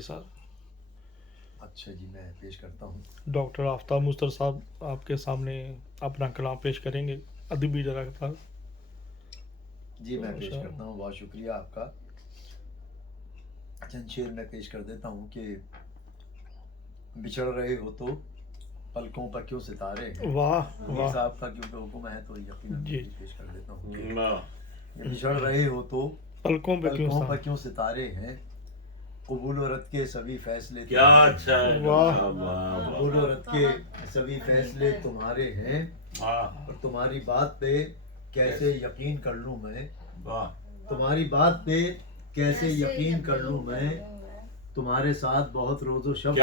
جی سر. اچھا جی، میں پیش کرتا ہوں. ڈاکٹر آفتاب مستر صاحب آپ کے سامنے اپنا کلام پیش کریں گے ادبی ذرا کے ساتھ. جی میں پیش کرتا ہوں. بہت شکریہ آپ کا. چند شعر میں پیش کر دیتا ہوں کہ بچھڑ رہے ہو تو پلکوں پر کیوں ستارے ہیں. واہ میر واہ صاحب کا کیونکہ حکم ہے تو یقیناً جی. پیش کر دیتا ہوں کہ بچھڑ رہے ہو تو پلکوں پہ کیوں ستارے ہیں. قبول و رد کے سبھی فیصلے کیا اچھا ہے. قبول و رد کے سبھی فیصلے تمہارے ہیں. اور تمہاری بات پہ کیسے یقین کر لوں میں. تمہاری بات پہ کیسے یقین کر لوں میں. تمہارے ساتھ بہت روز و شب.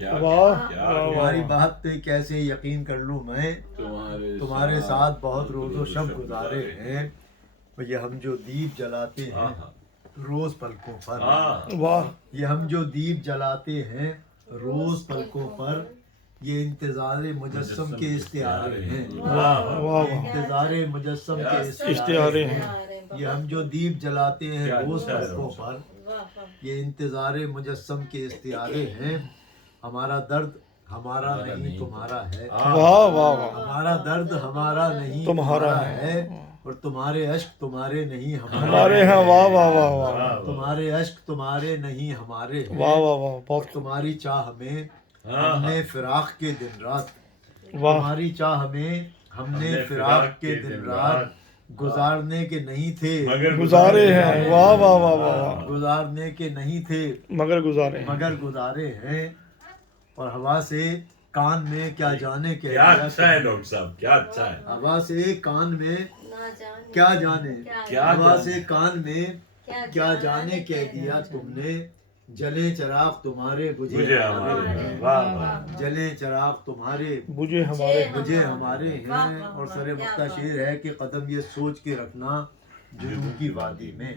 تمہاری بات پہ کیسے یقین کر لوں میں. تمہارے ساتھ بہت روز و شب گزارے ہیں. اور یہ ہم جو دیپ جلاتے ہیں روز پلکوں پر. واہ. یہ ہم جو دیپ جلاتے ہیں روز پلکوں پر. یہ انتظار مجسم کے استعارے ہیں. انتظار مجسم کے اشتہارے ہیں. یہ ہم جو دیپ جلاتے ہیں روز پلکوں پر. یہ انتظار مجسم کے استعارے ہیں. ہمارا درد ہمارا نہیں تمہارا ہے. واہ واہ. ہمارا درد ہمارا نہیں تمہارا ہے. اور تمہارے اشک تمہارے نہیں ہمارے ہیں. واہ واہ واہ واہ. تمہارے اشک تمہارے نہیں ہمارے ہیں. واہ واہ واہ. بہت تمہاری چاہ میں ہم نے فراق کے دن رات. واہ. تمہاری چاہ میں ہم نے فراق کے دن رات گزارنے کے نہیں تھے گزارے ہیں. واہ واہ واہ واہ. گزارنے کے نہیں تھے مگر گزارے مگر گزارے ہیں. اور ہوا سے کان میں کیا جانے کیا اچھا ہے ڈاکٹر صاحب. کیا اچھا ہے. ہوا سے کان میں کیا جانے. ہوا سے کان میں کیا جانے کہہ دیا تم نے. جلے چراغ تمہارے بجھے ہمارے. جلے چراغ تمہارے بجھے ہمارے ہیں. اور سر مقطع شعر ہے کہ قدم یہ سوچ کے رکھنا جنوں کی وادی میں.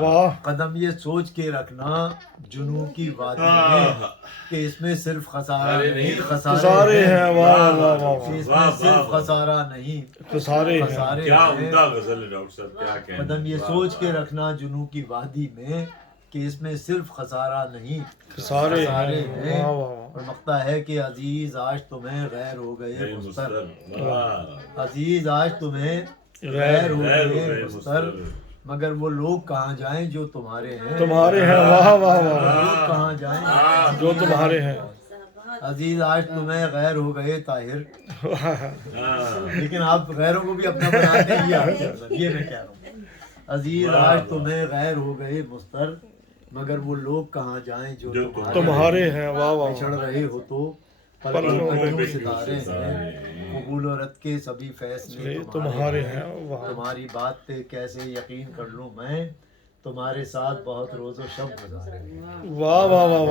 واہ. قدم یہ سوچ کے رکھنا جنوں کی وادی میں کہ اس میں صرف خسارہ نہیں خسارے ہیں. واہ واہ واہ. اس میں صرف خسارہ نہیں خسارے ہیں. کیا عمدہ غزل ہے ڈاکٹر صاحب. کیا کہنا. قدم یہ سوچ کے رکھنا جنوں کی وادی میں کہ اس میں صرف خسارہ نہیں خسارے ہیں. واہ واہ. اور مقطع ہے کہ عزیز آج تمہیں غیر ہو گئے مستر. عزیز آج تمہیں غیر ہو گئے مستر. مگر وہ لوگ کہاں جائیں جو تمہارے ہیں. تمہارے ہیں. واہ واہ واہ. لوگ کہاں جائیں جو تمہارے ہیں. عزیز آج تمہیں غیر ہو گئے طاہر. لیکن آپ غیروں کو بھی اپنا بناتے ہیں. یہ میں کہہ رہا ہوں. عزیز آج تمہیں غیر ہو گئے مستر. مگر وہ لوگ کہاں جائیں جو تمہارے ہیں. واہ واہ. بچھڑ رہے ہو تو پلکوں پہ کیوں ستارے ہیں. قبول و رد کے سبھی فیصلے تمہارے ہیں. واہ. تمہاری بات پہ کیسے یقین کر لوں میں. تمہارے ساتھ بہت روز و شب گزارے. واہ واہ واہ.